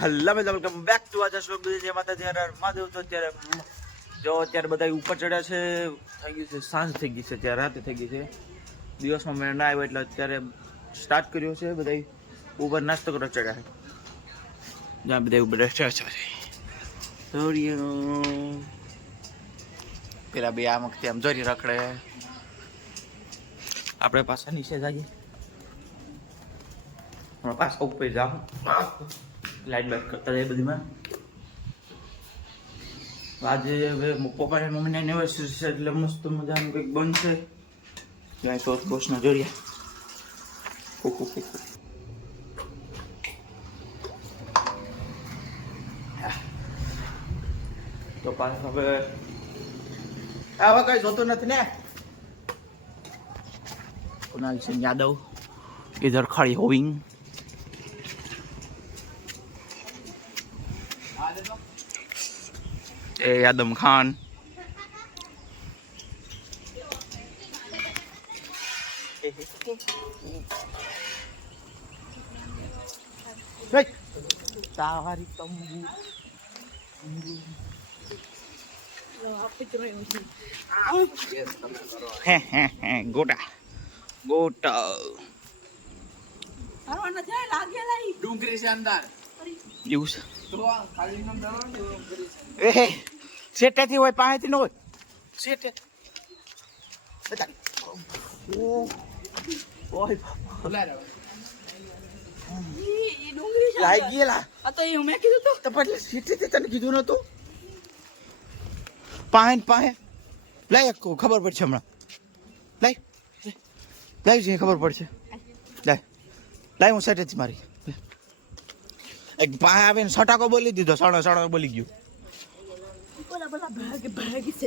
હલ્લા મેં welcome back to આજા શ્લોક બધી જે માતા જ્યારે મહાદેવ તો અત્યારે જો અત્યારે બધા ઉપર ચડ્યા છે, થઈ ગયું છે, સાંજ થઈ ગઈ છે, અત્યારે રાતે થઈ ગઈ છે. દિવસમાં મેં ના આવ્યો એટલે અત્યારે સ્ટાર્ટ કર્યો છે બધા ઉપર નાસ્તો કરવા ચડ્યા છે. જ્યાં બધા ઉપર ચડ્યા છે. પેલા બે આમ વખતે આમ જોરી રખડે. આપણે પાછા નીચે હમણાં પાછા ઉપર જાઉં. લાઈટ બાઈટ કરતા જાય બધીમાં? આજે હવે પપ્પાને મમ્મીને એનિવર્સરી છે, એટલે મસ્ત મજાનું કંઈક બનશે. ત્યાં સોસ બોસના જોડિયા. તો પાછા હવે આવા કઈ જોતું નથી ને? કુનાલ સિંહ યાદવ ઇધર ખડી હોવિંગ. એ આદમ ખાન તારી તંબુ હે હે હે ગોટા ગોટા ડુંગળી છે અંદર એવું છે. એ છે સેટેથી હોય પાસેથી ન હોય. સેટે. લાઈ ગયેલા. તો એ મેં કીધું તું. તો પછી સેટેથી તને કીધું નતું પાહે પાહે. લાય એક ખબર પડશે હમણાં. છે ખબર પડશે. લાય લાય હું સેટેથી મારી. એક પાહે આવીને સટાકો બોલી દીધો સણો સણો બોલી ગયું. બોલા બોલા ભાગ ભાગ છે.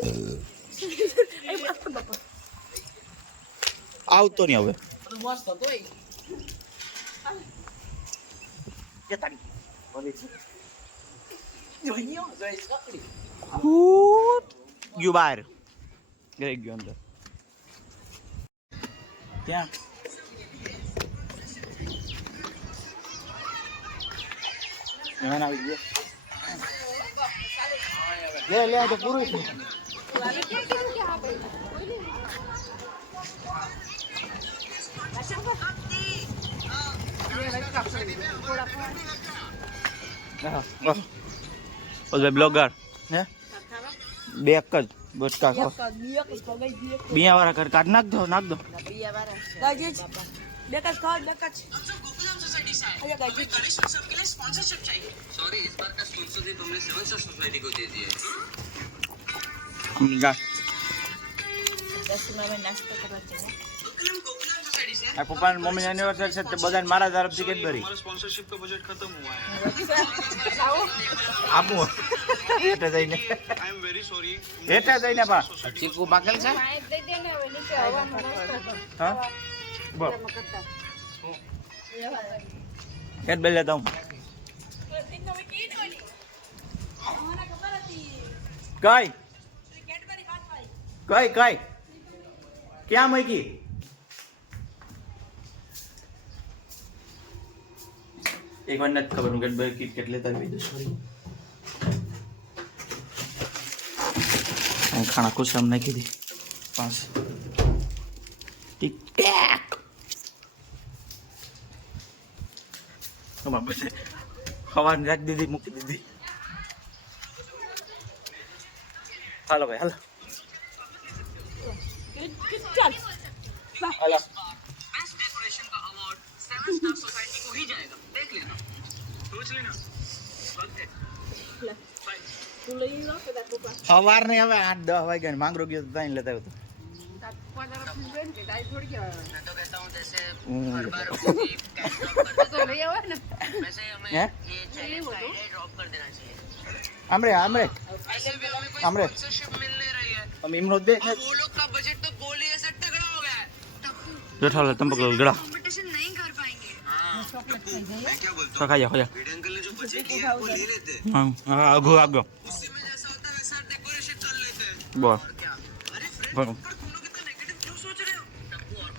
આવતો નહીં હવે. ગયું બહાર. ગઈ ગયો અંદર. ત્યાં મહેમાન આવી ગયા. લે લે તો પૂરું છે. હા, હા. ઓલે બ્લોગર. હે? બે એક જ બચકા બિયા વાળા કર કાઢ નાખ દો નાખ દો. બે બેકાજ ખાવ બેકાજ અરે ગાજી सॉरी इस बार का स्पॉन्सरशिप हमने सेवन स्टार सोसाइटी को दे दिया है હમ, જા દસમાં અમે નાસ્તો કરવા જઈએ આ પપ્પા મમ્મી એનિવર્સરી છે તે બધાને મારા તરફથી કેડબરી स्पॉन्सरशिप का बजट खत्म हुआ है આપું હેઠે જઈને आई एम वेरी सॉरी હેઠે જઈને પા ચીકુ પાકેલ છે હા બોલ બે લેતા હું કઈ? કઈ કઈ? ક્યાં મૂકી? એક વાર નથી ખબર, હું કેડબરી કીટ કેટલે તારી દઉં સોરી ખાણા ખુશ નાખી દી પાંચ ટીક ટેક તમારા બધે ખાવાની રાખ દીધી મૂકી દીધી હાલો ભાઈ હાલો હાલો સવાર ને હવે આઠ દસ વાગ્યા માંગરો ગયો ત્યાં લેતા આવ્યો हमरे हमरे हमरे हम इमरोज बे वो लोग का बजट तो गोली ऐसे तगड़ा हो गया है बैठा ले तुम पकड़ गड़ा कंपटीशन नहीं कर पाएंगे हां मैं क्या बोलता हूं खा जा खा जा वीडियो अंकल ने जो बजट किया वो ले लेते हैं हां हां आगो आगो उससे में जैसा होता है वैसा डेकोरेशन कर लेते हैं बोल अरे फ्रेंड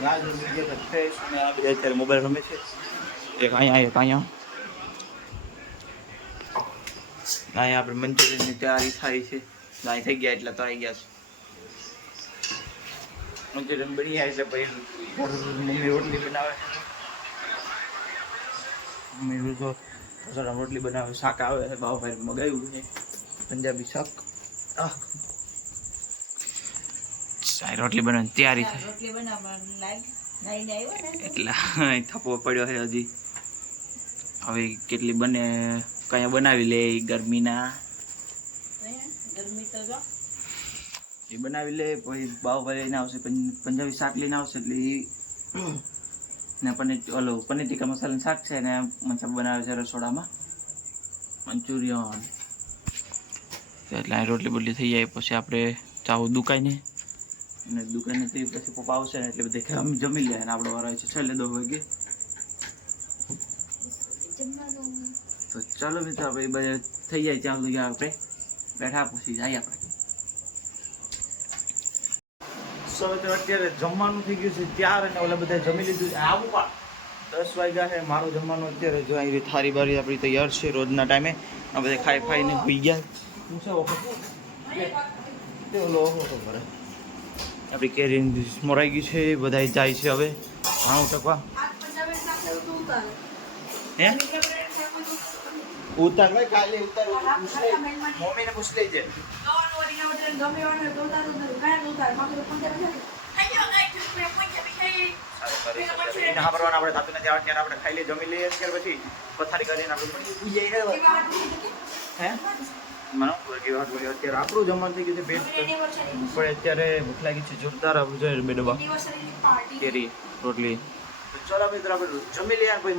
આ મોબાઈલ રમે છે. એક અહીંયા એક અહીંયા. અહીંયા આપણે મંચુરિયનની તૈયારી થાય છે. અહીં થઈ ગયા એટલે તો આવી ગયા છે. બની જાય એટલે પછી મમ્મી રોટલી બનાવે મમ્મી તો રોટલી બનાવે શાક આવે છે. બાવભાઈ મગાવ્યું છે. પંજાબી શાક. આહ. સારી રોટલી બનાવવાની તૈયારી થાય રોટલી ને એટલે થપ્પો પડ્યો છે હજી. હવે કેટલી બને કયા બનાવી લે ગરમીના? ગરમી તો જો. એ બનાવી લે પછી બાવ લઈને આવશે પંજ- પંજાબી શાક લઈને આવશે એટલે એ ને પનીર ઓલો પનીર ટીકા મસાલાનું શાક છે ને મતલબ બનાવે છે રસોડામાં. મંચુરિયન. એટલે રોટલી બોટલી થઈ જાય પછી આપણે ચાવું દુકાને. અને દુકાને તો પછી પપ્પા આવશે ને એટલે બધા અમે જમી લે અને આપણો વારો છે. છેલ્લે દો વાગે. તો ચાલો મિત્રો, આપણે બધા થઈ જાય ત્યાં સુધી આપણે બેઠા પછી જઈએ આપણે. સો મિત્રો, અત્યારે જમવાનું થઈ ગયું છે ત્યાર અને ઓલા બધા જમી લીધું છે. આવું પણ દસ વાગ્યા છે. મારું જમવાનું અત્યારે જો અહીં થારી બારી આપણી તૈયાર છે રોજના ટાઈમે. આ બધા ખાઈ ખાઈને ભૂઈ ગયા. શું છે ઓકે ઓલો ઓહો કરે આપણી કેરી મોરાઈ ગઈ છે બધા જાય છે હવે. ઘણું ટકવા. હે? ઉતાર ભાઈ કાલે ઉતાર મમ્મીને પૂછ લેજે. આપણે થતું નથી અત્યારે આપણે ખાઈ લઈએ જમી લઈએ ત્યાર પછી પથારી કરીને આપણે હે? મને અત્યારે આપણું જમવાનું થઈ ગયું છે પેટ પણ અત્યારે ભૂખ લાગી છે જોરદાર આપણું જોઈએ બે ડબ્બા. કેરી રોટલી. ચલો મિત્રો આપણે જમી લઈએ પછી